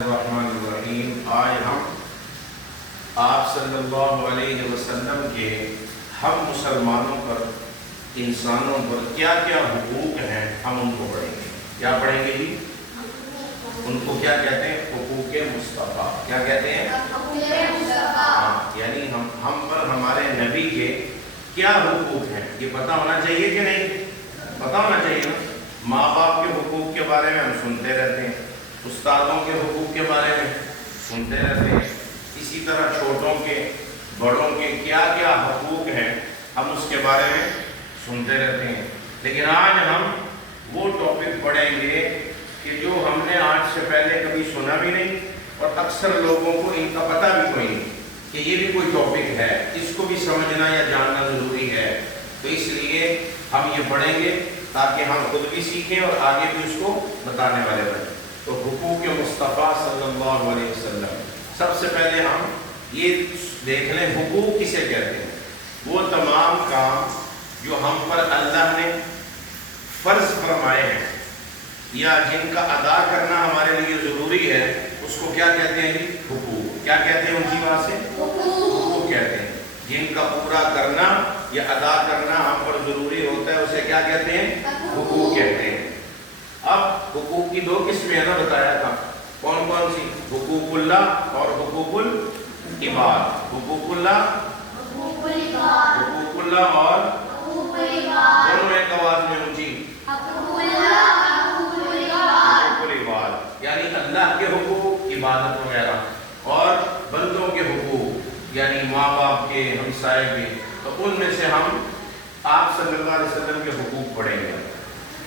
الرحمن الرحیم۔ آج ہم آپ صلی اللہ علیہ وسلم کے ہم مسلمانوں پر، انسانوں پر کیا کیا حقوق ہیں ہم ان کو پڑھیں گے۔ کیا پڑھیں گے جی؟ ان کو کیا کہتے ہیں؟ حقوق مصطفیٰ۔ کیا کہتے ہیں؟ ہاں، یعنی ہم پر ہمارے نبی کے کیا حقوق ہیں یہ پتہ ہونا چاہیے کہ نہیں؟ پتہ ہونا چاہیے نا۔ ماں باپ کے حقوق کے بارے میں ہم سنتے رہتے ہیں، استادوں کے حقوق کے بارے میں سنتے رہتے ہیں، اسی طرح چھوٹوں کے بڑوں کے کیا کیا حقوق ہیں ہم اس کے بارے میں سنتے رہتے ہیں۔ لیکن آج ہم وہ ٹاپک پڑھیں گے کہ جو ہم نے آج سے پہلے کبھی سنا بھی نہیں، اور اکثر لوگوں کو ان کا پتہ بھی کوئی نہیں کہ یہ بھی کوئی ٹاپک ہے، اس کو بھی سمجھنا یا جاننا ضروری ہے۔ تو اس لیے ہم یہ پڑھیں گے تاکہ ہم خود بھی سیکھیں اور آگے بھی اس کو بتانے والے بنیں۔ تو حقوق مصطفیٰ صلی اللہ علیہ وسلم، سب سے پہلے ہم یہ دیکھ لیں حقوق کسے کہتے ہیں۔ وہ تمام کام جو ہم پر اللہ نے فرض فرمائے ہیں یا جن کا ادا کرنا ہمارے لیے ضروری ہے، اس کو کیا کہتے ہیں جی؟ حقوق۔ کیا کہتے ہیں ان کی بات سے؟ حقوق کہتے ہیں۔ جن کا پورا کرنا یا ادا کرنا ہم پر ضروری ہوتا ہے اسے کیا کہتے ہیں؟ حقوق کہتے ہیں۔ اب حقوق کی دو قسمیں ہے نا، بتایا تھا کون کون سی؟ حقوق اللہ اور حقوق العباد۔ حقوق اللہ اور دونوں ایک آواز میں اونچی، حقوق العباد یعنی اللہ کے حقوق، عبادت وغیرہ، اور بندوں کے حقوق یعنی ماں باپ کے، ہمسائے کے۔ تو ان میں سے ہم آپ صلی اللہ علیہ وسلم کے حقوق پڑھیں گے۔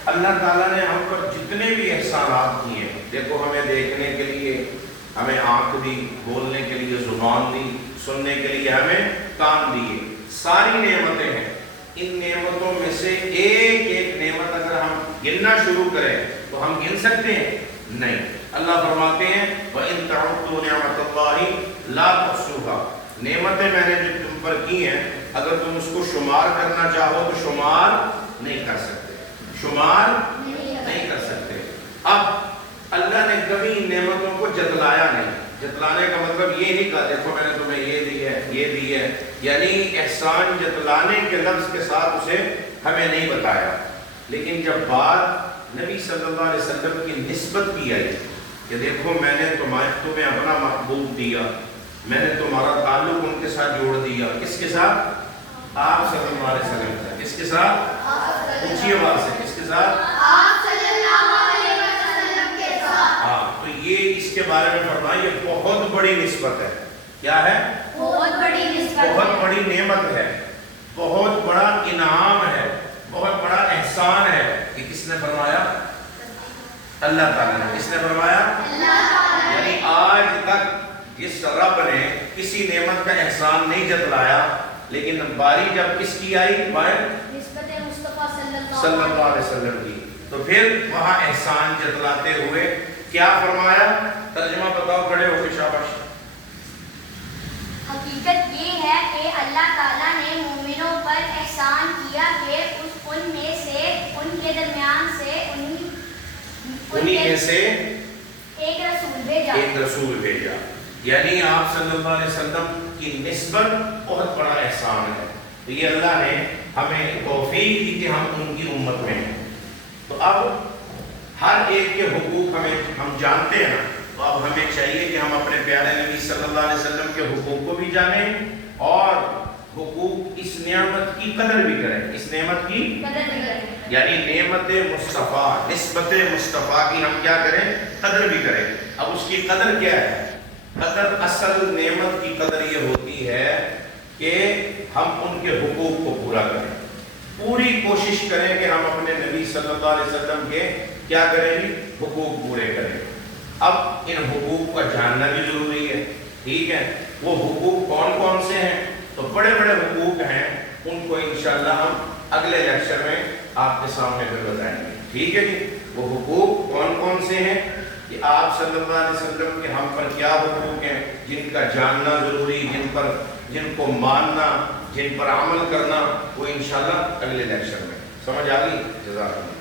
اللہ تعالیٰ نے ہم پر جتنے بھی احسانات کیے ہیں، دیکھو ہمیں دیکھنے کے لیے ہمیں آنکھ دی، بولنے کے لیے زبان دی، سننے کے لیے ہمیں کان دیے، ساری نعمتیں ہیں۔ ان نعمتوں میں سے ایک ایک نعمت اگر ہم گننا شروع کریں تو ہم گن سکتے ہیں؟ نہیں۔ اللہ فرماتے ہیں وَإِن تَعُدُّوا نِعْمَتَ اللَّهِ لَا تُحْصُوهَا، نعمتیں میں نے جو تم پر کی ہیں اگر تم اس کو شمار کرنا چاہو تو شمار نہیں کر سکتے، شمار نہیں کر سکتے۔ اب اللہ نے کبھی ان نعمتوں کو جتلایا نہیں۔ جتلانے کا مطلب یہ نہیں کہا دیکھو میں نے تمہیں یہ دی ہے، یہ دی ہے، یعنی احسان جتلانے کے لفظ کے ساتھ اسے ہمیں نہیں بتایا۔ لیکن جب بات نبی صلی اللہ علیہ وسلم کی نسبت کی آئی کہ دیکھو میں نے تمہیں اپنا محبوب دیا، میں نے تمہارا تعلق ان کے ساتھ جوڑ دیا، کس کے ساتھ؟ آپ صلی اللہ علیہ وسلم کے ساتھ۔ کس کے ساتھ؟ اونچی آواز سے، کس کے ساتھ؟ آپ صلی اللہ علیہ وسلم کے ساتھ۔ ہاں، تو یہ اس کے بارے میں فرمایا یہ بہت بڑی نسبت ہے۔ کیا ہے؟ بہت بڑی نسبت، بہت بڑی نعمت ہے، بہت بڑا انعام ہے، بہت بڑا احسان ہے۔ یہ کس نے فرمایا؟ اللہ تعالیٰ نے۔ کس نے فرمایا؟ اللہ تعالیٰ۔ یعنی آج تک جس رب نے کسی نعمت کا احسان نہیں جتلایا، لیکن باری جب کس کی آئی؟ نسبت مصطفیٰ صلی اللہ علیہ وسلم کی، تو پھر وہاں احسان جتلاتے ہوئے کیا فرمایا؟ ترجمہ بتاؤ کھڑے ہو کے، شاباش۔ حقیقت یہ ہے کہ اللہ تعالیٰ نے مومنوں پر احسان کیا کہ ان میں سے، ان کے درمیان سے انہی میں سے ایک رسول بھیجا۔ یعنی آپ صلی اللہ علیہ وسلم کی نسبت بہت بڑا احسان ہے۔ تو یہ اللہ نے ہمیں توفیق دی کہ ہم ان کی امت میں ہیں۔ تو اب ہر ایک کے حقوق ہم جانتے ہیں، تو اب ہمیں چاہیے کہ ہم اپنے پیارے نبی صلی اللہ علیہ وسلم کے حقوق کو بھی جانیں اور حقوق اس نعمت کی قدر بھی کریں۔ اس نعمت کی قدر بھی کریں، یعنی نعمت مصطفیٰ، نسبت مصطفیٰ کی ہم کیا کریں؟ قدر بھی کریں۔ اب اس کی قدر کیا ہے؟ قدر، اصل نعمت کی قدر یہ ہوتی ہے کہ ہم ان کے حقوق کو پورا کریں، پوری کوشش کریں کہ ہم اپنے نبی صلی اللہ علیہ وسلم کے کیا کریں گے؟ حقوق پورے کریں۔ اب ان حقوق کا جاننا بھی ضروری ہے، ٹھیک ہے؟ وہ حقوق کون کون سے ہیں؟ تو بڑے بڑے حقوق ہیں، ان کو انشاءاللہ ہم اگلے لیکچر میں آپ کے سامنے پھر بتائیں گے، ٹھیک ہے جی؟ وہ حقوق کون کون سے ہیں کہ آپ صلی اللہ علیہ وسلم کے ہم پر کیا حقوق ہیں جن کا جاننا ضروری، جن کو ماننا، جن پر عمل کرنا، وہ انشاءاللہ اگلے لیکچر میں۔ سمجھ آ گئی؟ جزاک اللہ۔